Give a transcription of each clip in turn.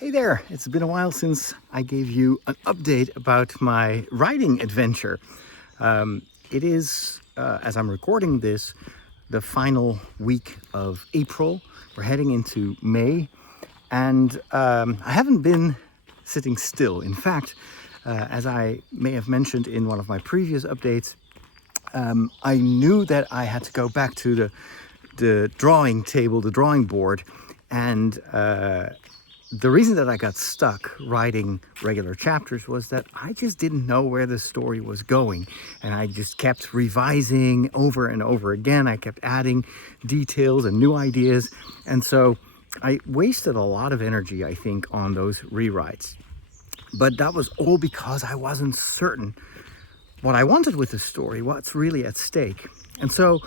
Hey there, it's been a while since I gave you an update about my writing adventure. It is, as I'm recording this, the final week of April. We're heading into May, and I haven't been sitting still. In fact, as I may have mentioned in one of my previous updates, I knew that I had to go back to the drawing table, the drawing board, and the reason that I got stuck writing regular chapters was that I just didn't know where the story was going. And I just kept revising over and over again. I kept adding details and new ideas. And so I wasted a lot of energy, I think, on those rewrites. But that was all because I wasn't certain what I wanted with the story, what's really at stake. And so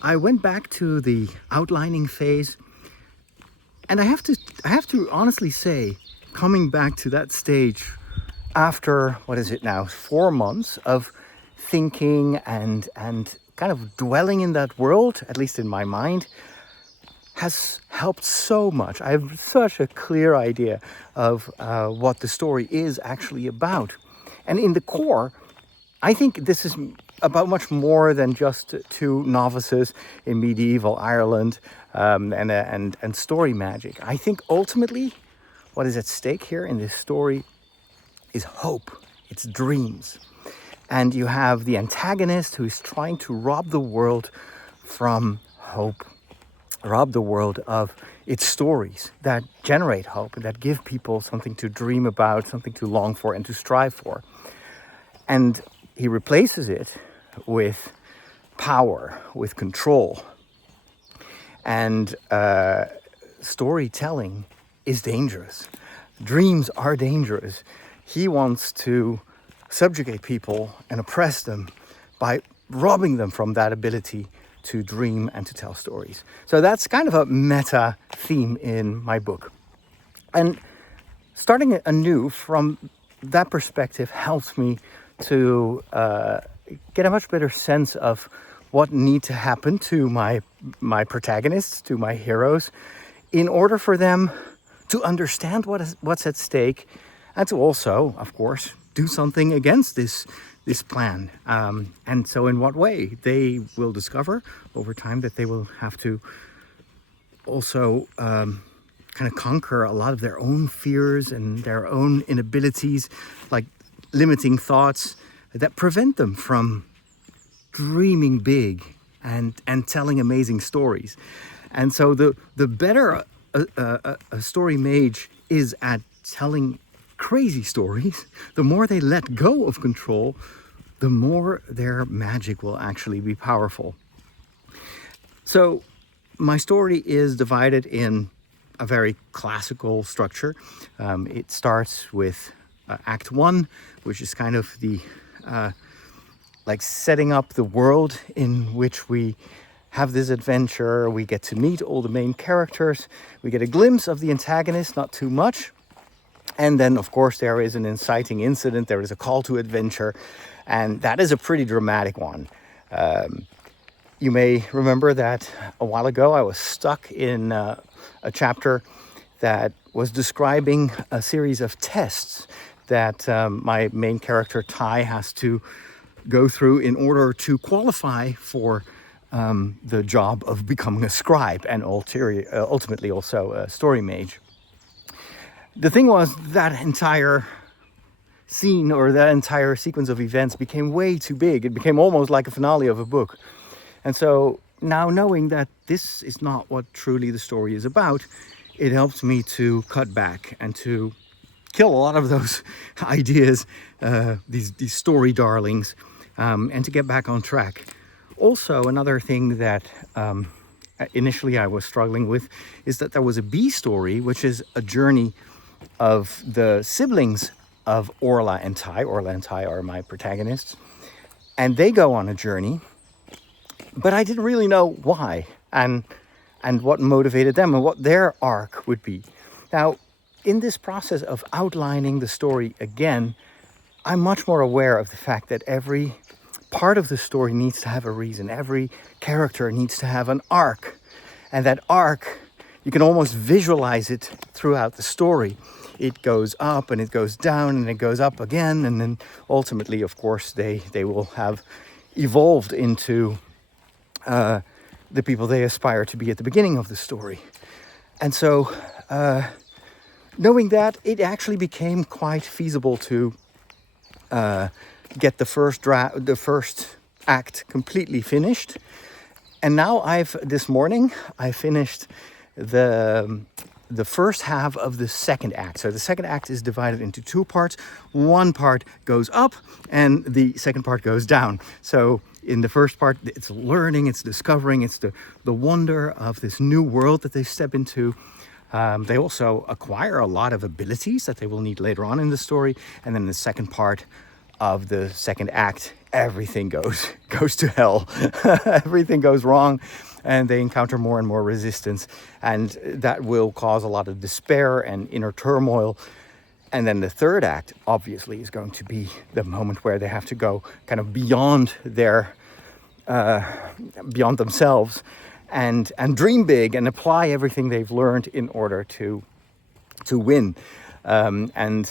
I went back to the outlining phase. And I have to honestly say, coming back to that stage after, what is it now, 4 months of thinking and kind of dwelling in that world, at least in my mind, has helped so much. I have such a clear idea of what the story is actually about. And in the core, I think this is about much more than just two novices in medieval Ireland and story magic. I think ultimately what is at stake here in this story is hope. It's dreams. And you have the antagonist who is trying to rob the world from hope, rob the world of its stories that generate hope and that give people something to dream about, something to long for and to strive for. And he replaces it with power, with control. And storytelling is dangerous. Dreams are dangerous. He wants to subjugate people and oppress them by robbing them from that ability to dream and to tell stories. So that's kind of a meta theme in my book. And starting anew from that perspective helps me to get a much better sense of what needs to happen to my protagonists, to my heroes, in order for them to understand what's at stake, and to also, of course, do something against this plan. And so in what way? They will discover over time that they will have to also kind of conquer a lot of their own fears and their own inabilities, like limiting thoughts that prevent them from dreaming big and telling amazing stories. And so the better a story mage is at telling crazy stories, the more they let go of control, the more their magic will actually be powerful. So my story is divided in a very classical structure. It starts with Act 1, which is kind of the like setting up the world in which we have this adventure. We get to meet all the main characters. We get a glimpse of the antagonist, not too much. And then, of course, there is an inciting incident. There is a call to adventure. And that is a pretty dramatic one. You may remember that a while ago I was stuck in a chapter that was describing a series of tests that my main character Ty has to go through in order to qualify for the job of becoming a scribe and ultimately also a story mage. The thing was, that entire scene or that entire sequence of events became way too big. It became almost like a finale of a book. And so now, knowing that this is not what truly the story is about, it helps me to cut back and to kill a lot of those ideas, these story darlings, and to get back on track. Also, another thing that initially I was struggling with is that there was a B story, which is a journey of the siblings of Orla and Ty. Orla and Ty are my protagonists. And they go on a journey, but I didn't really know why and what motivated them and what their arc would be. Now, in this process of outlining the story again, I'm much more aware of the fact that every part of the story needs to have a reason. Every character needs to have an arc. And that arc you can almost visualize it throughout the story. It goes up and it goes down and it goes up again, and then ultimately, of course, they will have evolved into the people they aspire to be at the beginning of the story. And so knowing that, it actually became quite feasible to get the first act completely finished. And now this morning I finished the first half of the second act. So the second act is divided into two parts. One part goes up and the second part goes down. So in the first part, it's learning, it's discovering, it's the wonder of this new world that they step into. They also acquire a lot of abilities that they will need later on in the story. And then the second part of the second act, everything goes to hell. Everything goes wrong, and they encounter more and more resistance, and that will cause a lot of despair and inner turmoil. And then the third act, obviously, is going to be the moment where they have to go kind of beyond themselves and dream big and apply everything they've learned in order to win. And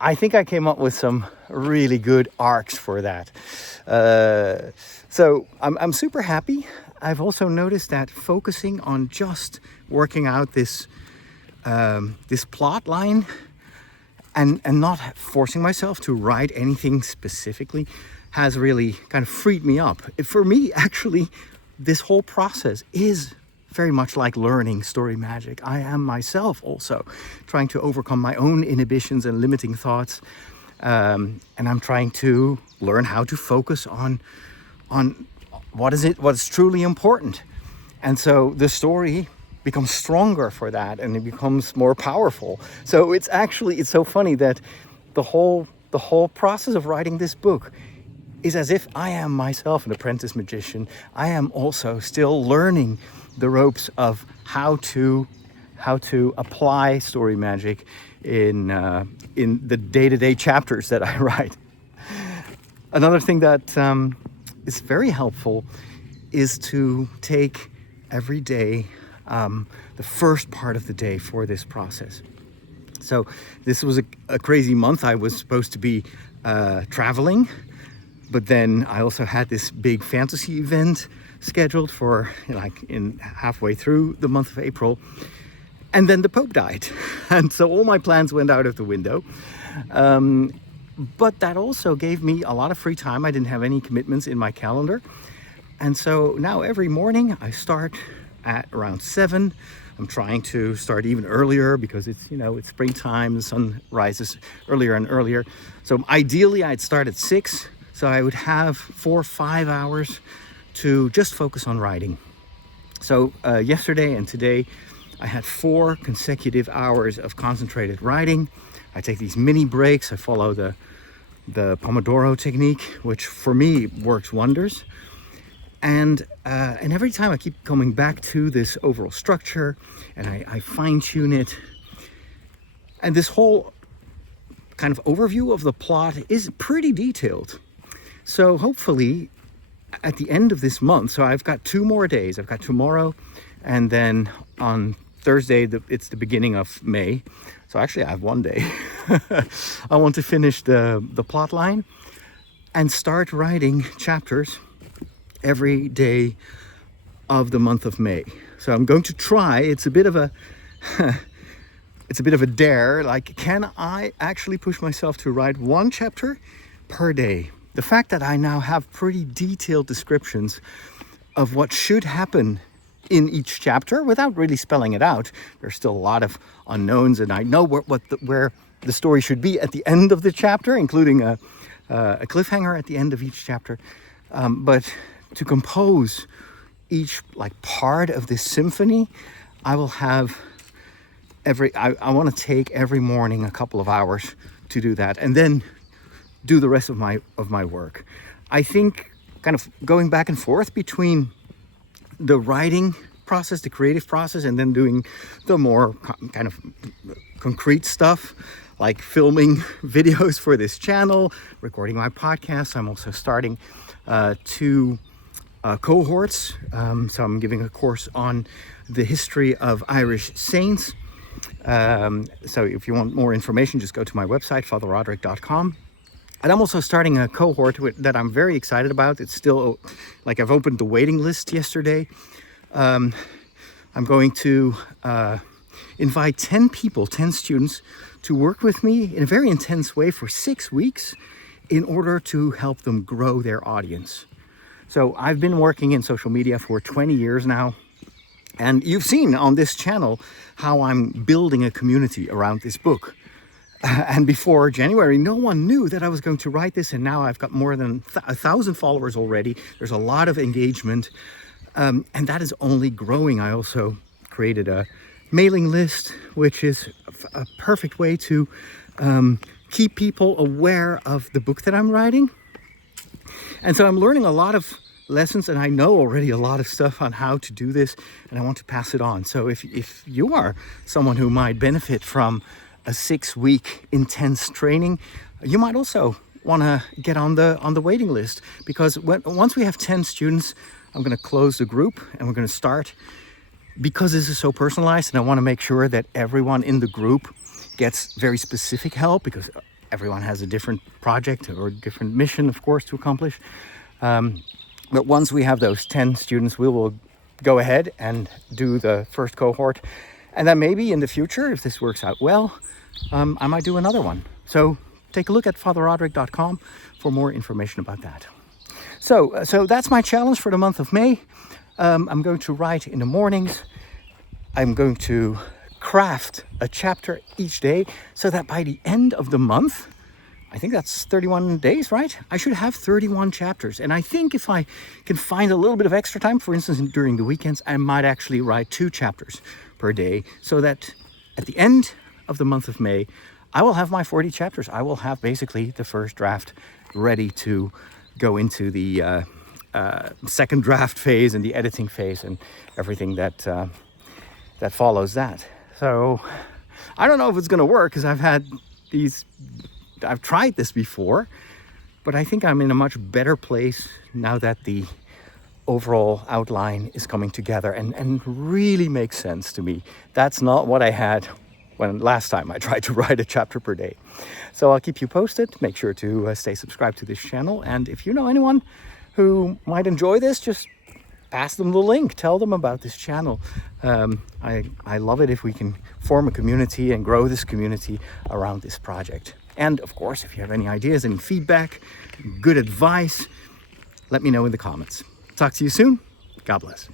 I think I came up with some really good arcs for that. So I'm super happy. I've also noticed that focusing on just working out this plot line and not forcing myself to write anything specifically has really kind of freed me up. For me, actually, this whole process is very much like learning story magic. I am myself also trying to overcome my own inhibitions and limiting thoughts. And I'm trying to learn how to focus on what's truly important. And so the story becomes stronger for that, and it becomes more powerful. So it's so funny that the whole process of writing this book is as if I am myself an apprentice magician. I am also still learning the ropes of how to apply story magic in the day-to-day chapters that I write. Another thing that is very helpful is to take every day the first part of the day for this process. So this was a crazy month. I was supposed to be traveling, but then I also had this big fantasy event scheduled for in halfway through the month of April. And then the Pope died. And so all my plans went out of the window. But that also gave me a lot of free time. I didn't have any commitments in my calendar. And so now every morning I start at around 7. I'm trying to start even earlier because it's springtime, the sun rises earlier and earlier. So ideally I'd start at 6. So I would have 4 or 5 hours to just focus on writing. So yesterday and today I had 4 consecutive hours of concentrated writing. I take these mini breaks. I follow the Pomodoro technique, which for me works wonders. And every time I keep coming back to this overall structure, and I fine tune it. And this whole kind of overview of the plot is pretty detailed. So hopefully at the end of this month, so I've got 2 more days. I've got tomorrow, and then on Thursday, it's the beginning of May. So actually I have 1 day. I want to finish the plot line and start writing chapters every day of the month of May. So I'm going to try. It's a bit of a dare. Like, can I actually push myself to write 1 chapter per day? The fact that I now have pretty detailed descriptions of what should happen in each chapter without really spelling it out. There's still a lot of unknowns, and I know where the story should be at the end of the chapter, including a cliffhanger at the end of each chapter. But to compose each part of this symphony, I will have I want to take every morning a couple of hours to do that, and then do the rest of my work. I think kind of going back and forth between the writing process, the creative process, and then doing the more kind of concrete stuff, like filming videos for this channel, recording my podcast. I'm also starting to cohorts. So I'm giving a course on the history of Irish saints. So if you want more information, just go to my website, fatherroderick.com. And I'm also starting a cohort that I'm very excited about. It's still, like, I've opened the waiting list yesterday. I'm going to invite 10 people, 10 students, to work with me in a very intense way for 6 weeks in order to help them grow their audience. So I've been working in social media for 20 years now. And you've seen on this channel how I'm building a community around this book. And before January, no one knew that I was going to write this. And now I've got more than 1,000 followers already. There's a lot of engagement. And that is only growing. I also created a mailing list, which is a perfect way to keep people aware of the book that I'm writing. And so I'm learning a lot of lessons, and I know already a lot of stuff on how to do this, and I want to pass it on. So if you are someone who might benefit from a 6-week intense training, you might also want to get on the waiting list, because once we have 10 students, I'm going to close the group and we're going to start, because this is so personalized, and I want to make sure that everyone in the group gets very specific help, because everyone has a different project or different mission, of course, to accomplish. But once we have those 10 students, we will go ahead and do the first cohort. And then maybe in the future, if this works out well, I might do another one. So take a look at fatherroderick.com for more information about that. So that's my challenge for the month of May. I'm going to write in the mornings. I'm going to craft a chapter each day, so that by the end of the month, I think that's 31 days, right? I should have 31 chapters. And I think if I can find a little bit of extra time, for instance, during the weekends, I might actually write 2 chapters per day, so that at the end of the month of May, I will have my 40 chapters. I will have basically the first draft ready to go into the second draft phase and the editing phase and everything that follows that. So I don't know if it's going to work, because I've tried this before, but I think I'm in a much better place now that the overall outline is coming together and really makes sense to me. That's not what I had when last time I tried to write a chapter per day. So I'll keep you posted. Make sure to stay subscribed to this channel. And if you know anyone who might enjoy this, just pass them the link. Tell them about this channel. I love it if we can form a community and grow this community around this project. And of course, if you have any ideas, any feedback, good advice, let me know in the comments. Talk to you soon. God bless.